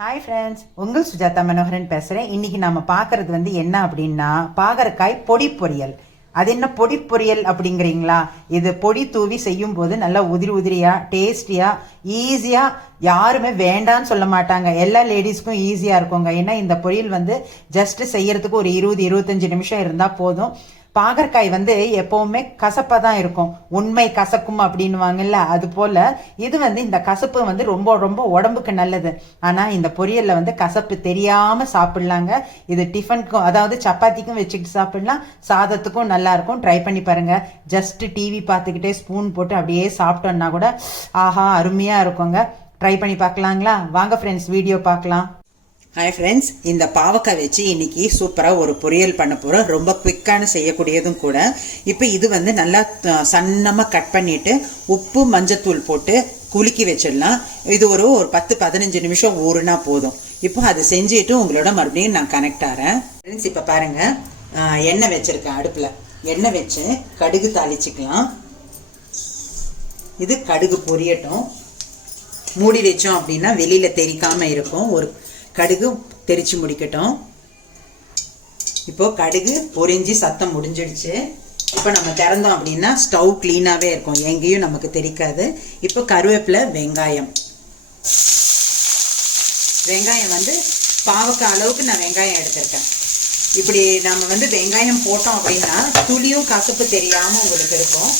Hi friends உங்கள் சுஜாதா மனோகரன் பேசுகிறேன் இன்னைக்கு நம்ம பார்க்கறது வந்து என்ன அப்படின்னா பாகற்காய் பொடி பொரியல். அது என்ன பொடி பொரியல் அப்படிங்கிறீங்களா? இது பொடி தூவி செய்யும் போது நல்லா உதிரி உதிரியாக டேஸ்டியாக ஈஸியாக யாருமே வேண்டான்னு சொல்ல மாட்டாங்க. எல்லா லேடிஸ்க்கும் ஈஸியாக இருக்குங்க. ஏன்னா இந்த பொரியல் வந்து ஜஸ்ட் செய்யறதுக்கு ஒரு இருபது இருபத்தஞ்சு நிமிஷம் இருந்தால் போதும். பாகற்காய் வந்து எப்பவுமே கசப்பாக தான் இருக்கும். உண்மை கசக்கும் அப்படின்னுவாங்கல்ல அது போல் இது வந்து இந்த கசப்பு வந்து ரொம்ப ரொம்ப உடம்புக்கு நல்லது. ஆனால் இந்த பொரியலில் வந்து கசப்பு தெரியாமல் சாப்பிட்லாங்க. இது டிஃபனுக்கும் அதாவது சப்பாத்திக்கும் வச்சுக்கிட்டு சாப்பிட்லாம். சாதத்துக்கும் நல்லாயிருக்கும் ட்ரை பண்ணி பாருங்க. ஜஸ்ட்டு டிவி பார்த்துக்கிட்டே ஸ்பூன் போட்டு அப்படியே சாப்பிட்டோன்னா கூட ஆஹா அருமையாக இருக்குங்க. ட்ரை பண்ணி பார்க்கலாங்களா? வாங்க ஃப்ரெண்ட்ஸ் வீடியோ பார்க்கலாம். ஹாய் ஃப்ரெண்ட்ஸ் இந்த பாவக்காய் வச்சு இன்றைக்கி சூப்பராக ஒரு பொரியல் பண்ண போகிறோம் ரொம்ப குவிக்கான செய்யக்கூடியதும் கூட. இப்போ இது வந்து நல்லா சன்னமாக கட் பண்ணிவிட்டு உப்பு மஞ்சத்தூள் போட்டு குலுக்கி வச்சிடலாம். இது ஒரு ஒரு பத்து பதினஞ்சு நிமிஷம் ஊறுனா போதும். இப்போ அதை செஞ்சுட்டு உங்களோட மறுபடியும் நான் கனெக்ட் ஆகிறேன் ஃப்ரெண்ட்ஸ் இப்போ பாருங்கள் எண்ணெய் வச்சுருக்கேன் அடுப்பில். எண்ணெய் வச்சு கடுகு தாளிச்சிக்கலாம். இது கடுகு பொரியட்டும். மூடி வச்சோம் அப்படின்னா வெளியில் தெரிக்காமல் இருக்கும். ஒரு கடுகு தெரித்து முடிக்கட்டும். இப்போ கடுகு பொரிஞ்சு சத்தம் முடிஞ்சிடுச்சு. இப்போ நம்ம திறந்தோம் அப்படின்னா ஸ்டவ் க்ளீனாகவே இருக்கும். எங்கேயும் நமக்கு தெரிக்காது. இப்போ கருவேப்பிலை வெங்காயம். வெங்காயம் வந்து பாவக்காய் அளவுக்கு நான் வெங்காயம் எடுத்திருக்கேன். இப்படி நம்ம வந்து வெங்காயம் போட்டோம் அப்படின்னா துளியும் கசப்பு தெரியாமல் உங்களுக்கு இருக்கும்.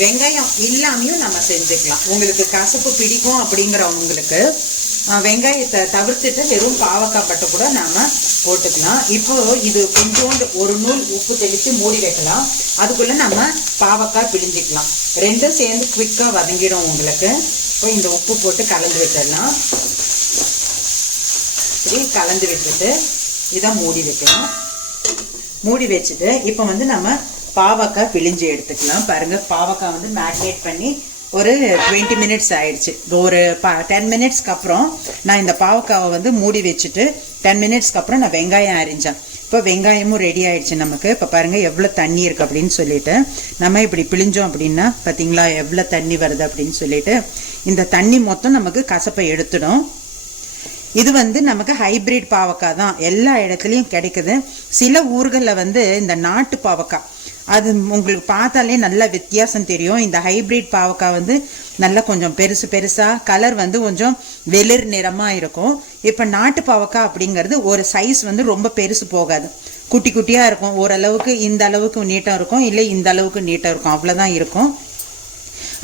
வெங்காயம் இல்லாமையும் நம்ம செஞ்சுக்கலாம். உங்களுக்கு கசப்பு பிடிக்கும் அப்படிங்கிறவங்களுக்கு வெங்காயத்தை தவிர்த்துட்டு வெறும் பாவக்காய் பட்டை கூட நாம் போட்டுக்கலாம். இப்போ இது கொஞ்சோண்டு ஒரு நூல் உப்பு தெளித்து மூடி வைக்கலாம். அதுக்குள்ளே நம்ம பாவக்காய் பிழிஞ்சிக்கலாம். ரெண்டும் சேர்ந்து குவிக்காக வதங்கிடும் உங்களுக்கு. இப்போ இந்த உப்பு போட்டு கலந்து விட்டுடலாம். இப்படி கலந்து விட்டுட்டு இதை மூடி வைக்கலாம். மூடி வச்சுட்டு இப்போ வந்து நம்ம பாவக்காய் பிழிஞ்சு எடுத்துக்கலாம். பாருங்க பாவக்காய் வந்து மேரினேட் பண்ணி ஒரு டுவெண்ட்டி மினிட்ஸ் ஆயிடுச்சு. ஒரு பா டென் மினிட்ஸ்க்கு அப்புறம் நான் இந்த பாவக்காவை வந்து மூடி வச்சுட்டு டென் மினிட்ஸ்க்கு அப்புறம் நான் வெங்காயம் அரிஞ்சேன். இப்போ வெங்காயமும் ரெடி ஆயிடுச்சு நமக்கு. இப்போ பாருங்க எவ்வளோ தண்ணி இருக்கு அப்படின்னு சொல்லிட்டு நம்ம இப்படி பிழிஞ்சோம் அப்படின்னா பார்த்தீங்களா எவ்வளோ தண்ணி வருது அப்படின்னு சொல்லிட்டு இந்த தண்ணி மொத்தம் நமக்கு கசப்பை எடுத்துடும். இது வந்து நமக்கு ஹைபிரிட் பாவக்காய் தான். எல்லா இடத்துலையும் கிடைக்குது. சில ஊர்களில் வந்து இந்த நாட்டு பாவக்காய் அது உங்களுக்கு பார்த்தாலே நல்ல வித்தியாசம் தெரியும். இந்த ஹைபிரிட் பாவக்காய் வந்து நல்லா கொஞ்சம் பெருசு பெருசாக கலர் வந்து கொஞ்சம் வெளிர் நிறமாக இருக்கும். இப்போ நாட்டு பாவக்காய் அப்படிங்கிறது ஒரு சைஸ் வந்து ரொம்ப பெருசு போகாது. குட்டி குட்டியாக இருக்கும். ஓரளவுக்கு இந்த அளவுக்கு நீட்டம் இருக்கும். இல்லை இந்த அளவுக்கு நீட்டம் இருக்கும். அவ்வளோதான் இருக்கும்.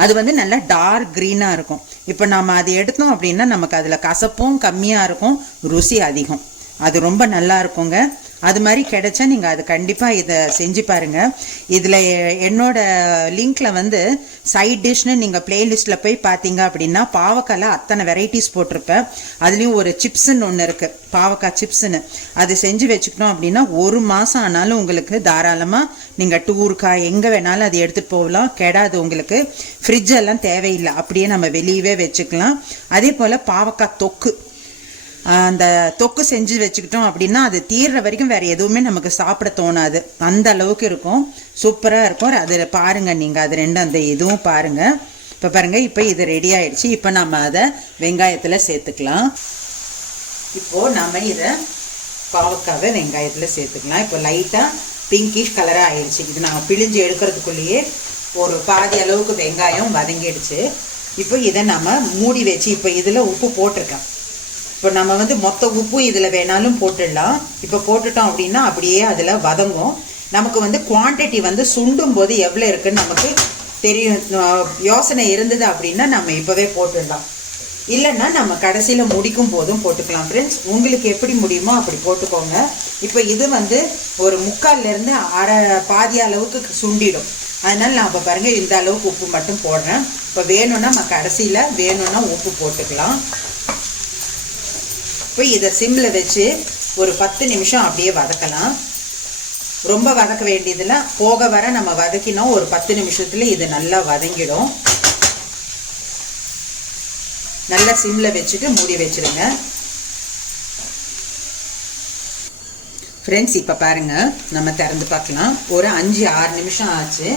அது வந்து நல்லா டார்க் க்ரீனாக இருக்கும். இப்போ நம்ம அது எடுத்தோம் அப்படின்னா நமக்கு அதில் கசப்பும் கம்மியாக இருக்கும். ருசி அதிகம். அது ரொம்ப நல்லா இருக்குங்க. அது மாதிரி கிடைச்சா நீங்கள் அது கண்டிப்பாக இதை செஞ்சு பாருங்கள் இதில் என்னோட லிங்க்ல வந்து சைட் டிஷ்னு நீங்கள் பிளேலிஸ்ட்டில் போய் பார்த்தீங்க அப்படின்னா பாவக்காயில் அத்தனை வெரைட்டிஸ் போட்டிருப்பேன். அதுலேயும் ஒரு சிப்ஸுன்னு ஒன்று இருக்குது பாவக்காய் சிப்ஸுன்னு. அது செஞ்சு வச்சுக்கிட்டோம் அப்படின்னா ஒரு மாதம் ஆனாலும் உங்களுக்கு தாராளமாக நீங்கள் டூருக்கா எங்கே வேணாலும் அது எடுத்துகிட்டு போகலாம். கெடாது உங்களுக்கு. ஃப்ரிட்ஜ் எல்லாம் தேவையில்லை. அப்படியே நம்ம வெளியவே வச்சுக்கலாம். அதே போல் பாவக்காய் தொக்கு. அந்த தொக்கு செஞ்சு வச்சுக்கிட்டோம் அப்படின்னா அது தீர்ற வரைக்கும் வேற எதுவுமே நமக்கு சாப்பிட தோணாது. அந்த அளவுக்கு இருக்கும். சூப்பராக இருக்கும். அது பாருங்கள் நீங்கள் அது ரெண்டும் அந்த இதுவும் பாருங்கள் இப்போ பாருங்கள் இப்போ இது ரெடி ஆயிடுச்சு. இப்போ நம்ம அதை வெங்காயத்தில் சேர்த்துக்கலாம். இப்போது நம்ம இதை பாவக்காவை வெங்காயத்தில் சேர்த்துக்கலாம். இப்போ லைட்டாக பிங்கிஷ் கலராக ஆயிடுச்சு. இது நாங்கள் பிழிஞ்சு எடுக்கிறதுக்குள்ளேயே ஒரு பாதி அளவுக்கு வெங்காயம் வதங்கிடுச்சு. இப்போ இதை நம்ம மூடி வச்சு இப்போ இதில் உப்பு போட்டிருக்கேன். இப்போ நம்ம வந்து மொத்த உப்பும் இதில் வேணாலும் போட்டுடலாம். இப்போ போட்டுட்டோம் அப்படின்னா அப்படியே அதில் வதங்கும். நமக்கு வந்து குவான்டிட்டி வந்து சுண்டும் போது எவ்வளோ இருக்குன்னு நமக்கு தெரியும். யோசனை இருந்தது அப்படின்னா நம்ம இப்போவே போட்டுடலாம். இல்லைன்னா நம்ம கடைசியில் முடிக்கும் போதும் போட்டுக்கலாம். ஃப்ரெண்ட்ஸ் உங்களுக்கு எப்படி முடியுமோ அப்படி போட்டுக்கோங்க. இப்போ இது வந்து ஒரு முக்கால்லேருந்து அரை பாதி அளவுக்கு சுண்டிடும். அதனால் நான் இப்போ பாருங்கள் இந்த அளவுக்கு உப்பு மட்டும் போடுறேன். இப்போ வேணும்னா நம்ம கடைசியில் வேணும்னா உப்பு போட்டுக்கலாம். இப்போ இதை சிம்மில் வச்சு ஒரு பத்து நிமிஷம் அப்படியே வதக்கலாம். ரொம்ப வதக்க வேண்டியதில் போக வர நம்ம வதக்கினோம். ஒரு பத்து நிமிஷத்தில் இது நல்லா வதங்கிடும். நல்லா சிம்மில் வச்சுட்டு மூடி வச்சிருங்க. ஃப்ரெண்ட்ஸ் இப்போ பாருங்க. நம்ம திறந்து பார்க்கலாம். ஒரு அஞ்சு ஆறு நிமிஷம் ஆச்சு.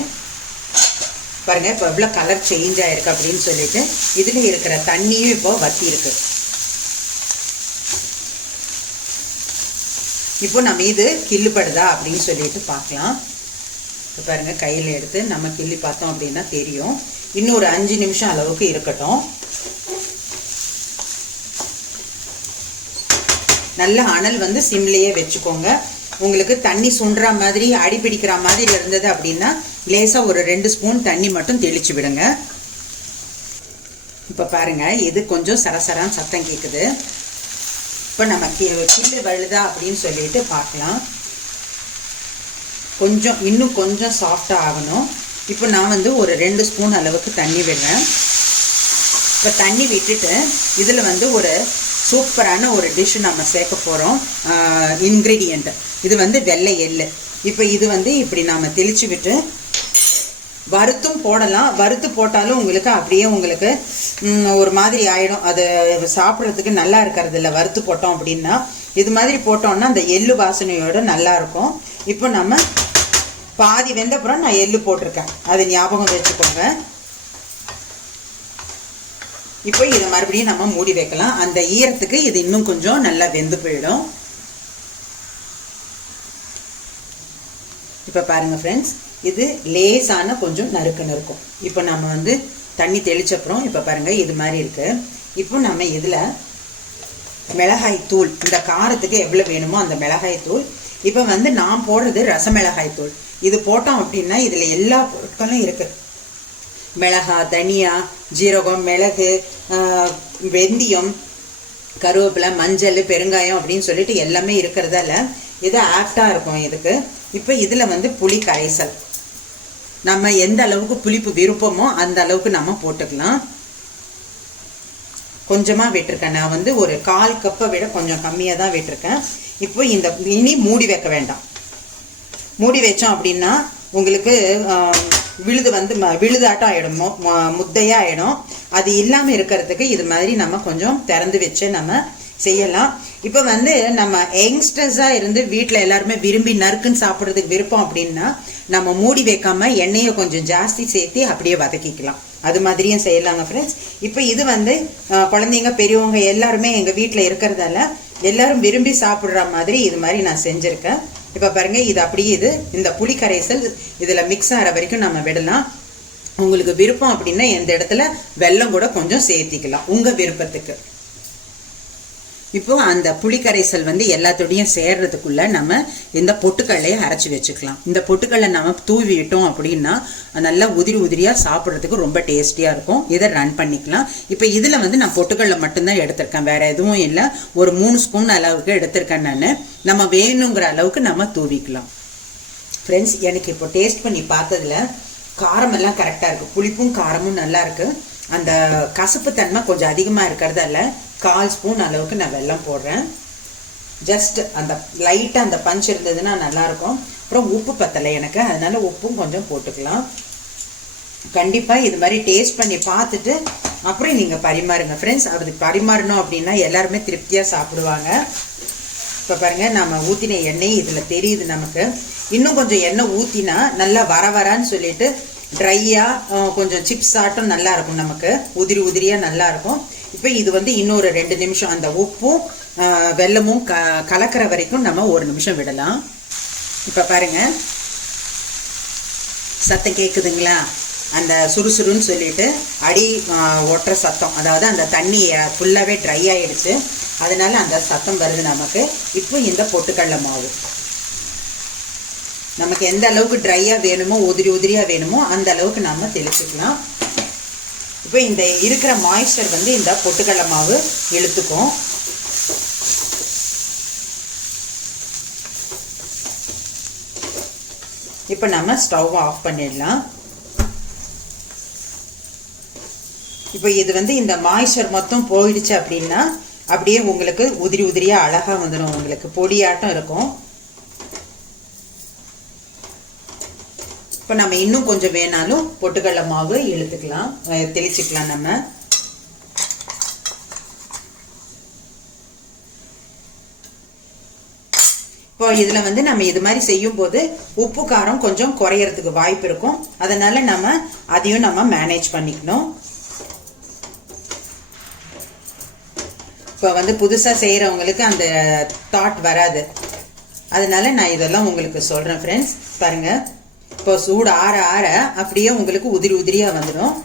பாருங்க இப்போ எவ்வளோ கலர் சேஞ்ச் ஆகிருக்கு அப்படின்னு சொல்லிட்டு இதில் இருக்கிற தண்ணியும் இப்போ வத்தி இப்போ நம்ம இது கிள்ளுப்படுதா அப்படின்னு சொல்லிட்டு பார்க்கலாம். இப்போ பாருங்கள் கையில் எடுத்து நம்ம கிள்ளி பார்த்தோம் அப்படின்னா தெரியும். இன்னும் ஒரு அஞ்சு நிமிஷம் அளவுக்கு இருக்கட்டும். நல்ல அனல் வந்து சிம்லேயே வச்சுக்கோங்க. உங்களுக்கு தண்ணி சுண்டுற மாதிரி அடி பிடிக்கிற மாதிரி இருந்தது அப்படின்னா லேசாக ஒரு ரெண்டு ஸ்பூன் தண்ணி மட்டும் தெளிச்சு விடுங்க. இப்போ பாருங்கள் இது கொஞ்சம் சரசரான்னு சத்தம் கேட்குது இப்போ நம்ம கி கில்லு வழுதா அப்படின்னு சொல்லிட்டு பார்க்கலாம். கொஞ்சம் இன்னும் கொஞ்சம் சாஃப்டாக ஆகணும். இப்போ நான் வந்து ஒரு ரெண்டு ஸ்பூன் அளவுக்கு தண்ணி விடுறேன். இப்போ தண்ணி விட்டுட்டு இதில் வந்து ஒரு சூப்பரான ஒரு டிஷ் நம்ம சேர்க்க போகிறோம் இன்க்ரீடியண்ட்டு இது வந்து வெள்ளை எள்ளு. இப்போ இது வந்து இப்படி நாம் தெளித்து விட்டு வறுத்தும் போடலாம். வறுத்து போட்டாலும் உங்களுக்கு அப்படியே உங்களுக்கு ஒரு மாதிரி ஆயிடும். அது சாப்பிட்றதுக்கு நல்லா இருக்கிறது இல்லை வறுத்து போட்டோம் அப்படின்னா இது மாதிரி போட்டோம்னா அந்த எள்ளு வாசனையோட நல்லா இருக்கும். இப்போ நம்ம பாதி வெந்தப்புறம் நான் எள்ளு போட்டிருக்கேன். அது ஞாபகம் வச்சுக்கோங்க. இப்போ இதை மறுபடியும் நம்ம மூடி வைக்கலாம். அந்த ஈரத்துக்கு இது இன்னும் கொஞ்சம் நல்லா வெந்து போயிடும். இப்போ பாருங்க ஃப்ரெண்ட்ஸ் இது லேசான கொஞ்சம் நறுக்க நறுக்கும் இப்போ நம்ம வந்து தண்ணி தெளிச்சப்புறம் இப்போ பாருங்க இது மாதிரி இருக்கு. இப்போ நம்ம இதில் மிளகாய் தூள் இந்த காரத்துக்கு எவ்வளோ வேணுமோ அந்த மிளகாய் தூள். இப்போ வந்து நான் போடுறது ரசமிளகாய் தூள். இது போட்டோம் அப்படின்னா இதில் எல்லா பொருட்களும் இருக்குது மிளகா தனியா ஜீரகம் மிளகு வெந்தயம் கருவேப்பிலை மஞ்சள் பெருங்காயம் அப்படின்னு சொல்லிட்டு எல்லாமே இருக்கிறதால இது ஆப்டாக இருக்கும் இதுக்கு. இப்போ இதில் வந்து புளி கரைசல். நம்ம எந்த அளவுக்கு புளிப்பு விருப்பமோ அந்த அளவுக்கு நம்ம போட்டுக்கலாம். கொஞ்சமாக விட்டிருக்கேன். நான் வந்து ஒரு கால் கப்பை விட கொஞ்சம் கம்மியாக தான் விட்டிருக்கேன். இப்போ இந்த இனி மூடி வைக்க வேண்டாம். மூடி வச்சோம் அப்படின்னா உங்களுக்கு விழுது வந்து ம- விழுதாட்டம் ஆகிடும் முத்தையாக ஆகிடும் அது இல்லாமல் இருக்கிறதுக்கு இது மாதிரி நம்ம கொஞ்சம் திறந்து வச்சு நம்ம செய்யலாம். இப்போ வந்து நம்ம யங்ஸ்டர்ஸாக இருந்து வீட்டில் எல்லாருமே விரும்பி நறுக்குன்னு சாப்பிட்றதுக்கு விருப்பம் அப்படின்னா நம்ம மூடி வைக்காம எண்ணெயை கொஞ்சம் ஜாஸ்தி சேர்த்து அப்படியே வதக்கிக்கலாம். அது மாதிரியும் செய்யலாங்க ஃப்ரெண்ட்ஸ் இப்போ இது வந்து குழந்தைங்க பெரியவங்க எல்லாருமே எங்கள் வீட்டில் இருக்கிறதால எல்லாரும் விரும்பி சாப்பிட்ற மாதிரி இது மாதிரி நான் செஞ்சுருக்கேன். இப்போ பாருங்க இது அப்படியே இது இந்த புளி கரைசல் இதில் மிக்ஸ் ஆகிற வரைக்கும் நம்ம விடலாம். உங்களுக்கு விருப்பம் அப்படின்னா எந்த இடத்துல வெல்லம் கூட கொஞ்சம் சேர்த்திக்கலாம் உங்கள் விருப்பத்துக்கு. இப்போ அந்த புளிக்கரைசல் வந்து எல்லாத்தோடையும் சேர்றதுக்குள்ள நம்ம இந்த பொட்டுக்கடலையை அரைச்சி வச்சுக்கலாம். இந்த பொட்டுக்கடலை நம்ம தூவி விட்டோம் அப்படின்னா நல்லா உதிரி உதிரியாக சாப்பிட்றதுக்கு ரொம்ப டேஸ்டியாக இருக்கும். இதை ரன் பண்ணிக்கலாம். இப்போ இதில் வந்து நான் பொட்டுக்கடலை மட்டும்தான் எடுத்திருக்கேன். வேற எதுவும் இல்லை. ஒரு மூணு ஸ்பூன் அளவுக்கு எடுத்திருக்கேன் நான். நம்ம வேணுங்கிற அளவுக்கு நம்ம தூவிக்கலாம். ஃப்ரெண்ட்ஸ் எனக்கு இப்போ டேஸ்ட் பண்ணி பார்த்ததுல காரமெல்லாம் கரெக்டாக இருக்குது புளிப்பும் காரமும் நல்லா இருக்கு. அந்த கசப்பு தன்மை கொஞ்சம் அதிகமாக இருக்கிறதால கால் ஸ்பூன் அளவுக்கு நான் வெல்லம் போடுறேன். ஜஸ்ட் அந்த லைட்டாக அந்த பஞ்ச் இருந்ததுன்னா நல்லாயிருக்கும். அப்புறம் உப்பு பத்தலை எனக்கு. அதனால் உப்பும் கொஞ்சம் போட்டுக்கலாம். கண்டிப்பாக இது மாதிரி டேஸ்ட் பண்ணி பார்த்துட்டு அப்புறம் நீங்கள் பரிமாறுங்க. ஃப்ரெண்ட்ஸ் அதுக்கு பரிமாறணும் அப்படின்னா எல்லாருமே திருப்தியாக சாப்பிடுவாங்க. இப்போ பாருங்கள் நம்ம ஊற்றின எண்ணெய் இதில் தெரியுது நமக்கு. இன்னும் கொஞ்சம் எண்ணெய் ஊற்றினா நல்லா வர வரான்னு சொல்லிட்டு ட்ரையாக கொஞ்சம் சிப்ஸ் ஆட்டம் நல்லாயிருக்கும் நமக்கு. உதிரி உதிரியாக நல்லாயிருக்கும். இப்போ இது வந்து இன்னொரு ரெண்டு நிமிஷம் அந்த உப்பும் வெள்ளமும் வெல்லமும் க கலக்கிற வரைக்கும் நம்ம ஒரு நிமிஷம் விடலாம். இப்போ பாருங்க. சத்தம் கேட்குதுங்களா அந்த சுறுசுறுன்னு சொல்லிட்டு அடி ஒட்டுற சத்தம். அதாவது அந்த தண்ணி ஃபுல்லாகவே ட்ரை ஆகிடுச்சு அதனால் அந்த சத்தம் வருது நமக்கு. இப்போ இந்த பொட்டுக்கடலை மாவு. நமக்கு எந்த அளவுக்கு ட்ரையாக வேணுமோ உதிரி உதிரியாக வேணுமோ அந்த அளவுக்கு நம்ம தெளிச்சுக்கலாம். இப்போ இந்த இருக்கிற மாய்ஸ்டர் வந்து இந்த பொட்டுக்கடலை மாவு இழுத்துக்கும். இப்போ நம்ம ஸ்டவ் ஆஃப் பண்ணிடலாம். இப்போ இது வந்து இந்த மாய்ஸ்டர் மொத்தம் போயிடுச்சு அப்படின்னா அப்படியே உங்களுக்கு உதிரி உதிரியாக அழகாக வந்துடும் உங்களுக்கு பொடியாட்டம் இருக்கும். இப்போ நம்ம இன்னும் கொஞ்சம் வேணாலும் பொட்டுக்கடலை மாவு இழுத்துக்கலாம். தெளிச்சுக்கலாம் நம்ம. இப்போ இதில் வந்து நம்ம இது மாதிரி செய்யும்போது உப்பு காரம் கொஞ்சம் குறையறதுக்கு வாய்ப்பு இருக்கும். அதனால் நம்ம அதையும் நம்ம மேனேஜ் பண்ணிக்கணும். இப்போ வந்து புதுசாக செய்கிறவங்களுக்கு அந்த தாட் வராது. அதனால் நான் இதெல்லாம் உங்களுக்கு சொல்கிறேன் ஃப்ரெண்ட்ஸ் பாருங்கள் இப்போ சூடு ஆற ஆற அப்படியே உங்களுக்கு உதிரி உதிரியாக வந்துடும்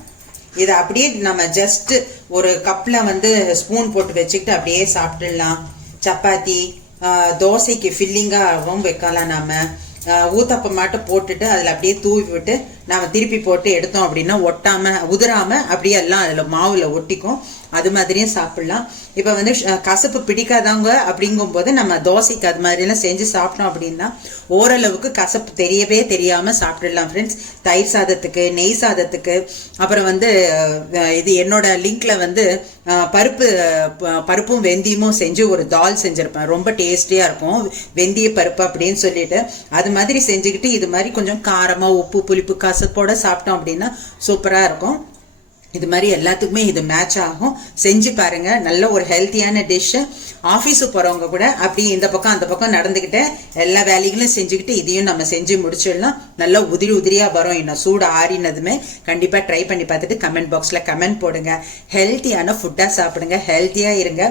இதை அப்படியே நம்ம ஜஸ்ட் ஒரு கப்பில் வந்து ஸ்பூன் போட்டு வச்சுக்கிட்டு அப்படியே சாப்பிட்டுடலாம். சப்பாத்தி தோசைக்கு ஃபில்லிங்காகவும் வைக்கலாம் நாம. ஆஹ், ஊத்தப்பம் மட்டும் போட்டுட்டு அதில் அப்படியே தூவி விட்டு நம்ம திருப்பி போட்டு எடுத்தோம் அப்படின்னா ஒட்டாமல் உதிராமல் அப்படியே எல்லாம் அதில் மாவில் ஒட்டிக்கும். அது மாதிரியும் சாப்பிட்லாம். இப்போ வந்து கசப்பு பிடிக்காதவங்க அப்படிங்கும்போது நம்ம தோசைக்கு அது மாதிரிலாம் செஞ்சு சாப்பிட்டோம் அப்படின்னா ஓரளவுக்கு கசப்பு தெரியவே தெரியாமல் சாப்பிடலாம் ஃப்ரெண்ட்ஸ் தயிர் சாதத்துக்கு நெய் சாதத்துக்கு அப்புறம் வந்து இது என்னோட லிங்க்ல வந்து பருப்பு ப- பருப்பும் வெந்தயமும் செஞ்சு ஒரு தால் செஞ்சுருப்பேன். ரொம்ப டேஸ்டியாக இருக்கும். வெந்தய பருப்பு அப்படின்னு சொல்லிட்டு. அது மாதிரி செஞ்சுக்கிட்டு இது மாதிரி கொஞ்சம் காரமாக உப்பு புளிப்பு ரசத்தோடு சாப்பிட்டோம் அப்படின்னா சூப்பராக இருக்கும். இது மாதிரி எல்லாத்துக்குமே இது மேட்ச் ஆகும். செஞ்சு பாருங்க. நல்ல ஒரு ஹெல்த்தியான டிஷ்ஷு ஆஃபீஸுக்கு போகிறவங்க கூட அப்படி இந்த பக்கம் அந்த பக்கம் நடந்துக்கிட்டு எல்லா வேலைகளும் செஞ்சுக்கிட்டு இதையும் நம்ம செஞ்சு முடிச்சிடலாம். நல்லா உதிரி உதிரியாக வரும். இன்னும் சூடு ஆறினதுமே கண்டிப்பாக ட்ரை பண்ணி பார்த்துட்டு கமெண்ட் பாக்ஸில் கமெண்ட் போடுங்க. ஹெல்த்தியான ஃபுட்டாக சாப்பிடுங்க. ஹெல்த்தியாக இருங்க.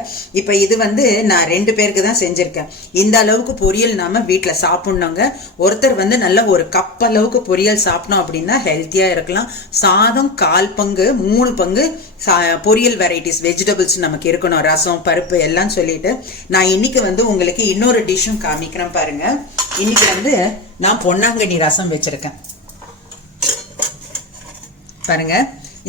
இப்போ இது வந்து நான் ரெண்டு பேருக்கு தான் செஞ்சுருக்கேன். இந்த அளவுக்கு பொரியல் நாம் வீட்டில் சாப்பிட்ணுங்க. ஒருத்தர் வந்து நல்ல ஒரு கப் அளவுக்கு பொரியல் சாப்பிட்டோம் அப்படின்னா ஹெல்த்தியாக இருக்கலாம். சாதம் கால் பங்கு மூணு மூணு பங்கு சா பொரியல் வெரைட்டிஸ் வெஜிடபிள்ஸ் நமக்கு இருக்கணும். ரசம் பருப்பு எல்லாம் சொல்லிட்டு நான் இன்னைக்கு வந்து உங்களுக்கு இன்னொரு டிஷ்ஷும் காமிக்கிறேன் பாருங்க. இன்னைக்கு வந்து நான் பொன்னாங்கண்ணி ரசம் வச்சிருக்கேன். பாருங்க.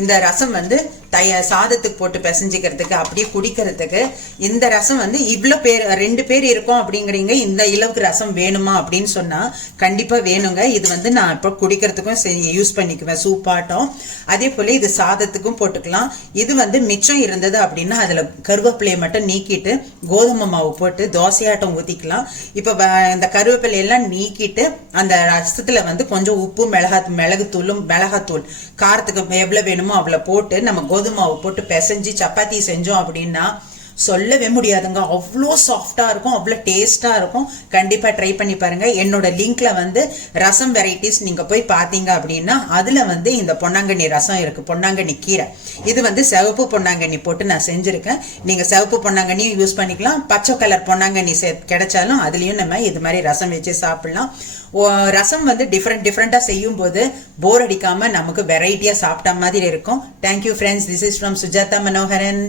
இந்த ரசம் வந்து தைய சாதத்துக்கு போட்டு பிசைஞ்சிக்கிறதுக்கு அப்படியே குடிக்கிறதுக்கு இந்த ரசம் வந்து இவ்வளோ பேர் ரெண்டு பேர் இருக்கோம் அப்படிங்கிறீங்க இந்த இளவுக்கு ரசம் வேணுமா அப்படின்னு சொன்னால் கண்டிப்பாக வேணுங்க. இது வந்து நான் இப்போ குடிக்கிறதுக்கும் யூஸ் பண்ணிக்குவேன் சூப்பாட்டம் அதே போல் இது சாதத்துக்கும் போட்டுக்கலாம். இது வந்து மிச்சம் இருந்தது அப்படின்னா அதில் கருவேப்பிலையை மட்டும் நீக்கிட்டு கோதுமை மாவு போட்டு தோசையாட்டம் ஊற்றிக்கலாம் இப்போ இந்த கருவேப்பிலையெல்லாம் நீக்கிட்டு அந்த ரசத்தில் வந்து கொஞ்சம் உப்பு மிளகா மிளகுத்தூளும் மிளகாத்தூள் காரத்துக்கு எவ்வளோ வேணுமோ அவ்வளோ போட்டு நம்ம கோதுமை கோதுமாவை போட்டு பிசைஞ்சு சப்பாத்தி செஞ்சோம் அப்படின்னா சொல்லவே முடியாதுங்க. அவ்வளோ சாஃப்டாக இருக்கும் அவ்வளோ டேஸ்ட்டாக இருக்கும். கண்டிப்பாக ட்ரை பண்ணி பாருங்கள் என்னோட லிங்க்கில் வந்து ரசம் வெரைட்டிஸ் நீங்கள் போய் பார்த்தீங்க அப்படின்னா அதில் வந்து இந்த பொன்னாங்கண்ணி ரசம் இருக்குது பொன்னாங்கண்ணி கீரை. இது வந்து சிவப்பு பொன்னாங்கண்ணி போட்டு நான் செஞ்சுருக்கேன். நீங்கள் சிவப்பு பொன்னாங்கண்ணியும் யூஸ் பண்ணிக்கலாம். பச்சை கலர் பொன்னாங்கண்ணி சே கிடைச்சாலும் அதுலேயும் நம்ம இது மாதிரி ரசம் வச்சு சாப்பிட்லாம். ஓ, ரசம் வந்து டிஃப்ரெண்ட் டிஃப்ரெண்ட்டாக செய்யும் போது போர் அடிக்காமல் நமக்கு வெரைட்டியாக சாப்பிட்ட மாதிரி இருக்கும். Thank you friends this is from Sujatha Manoharan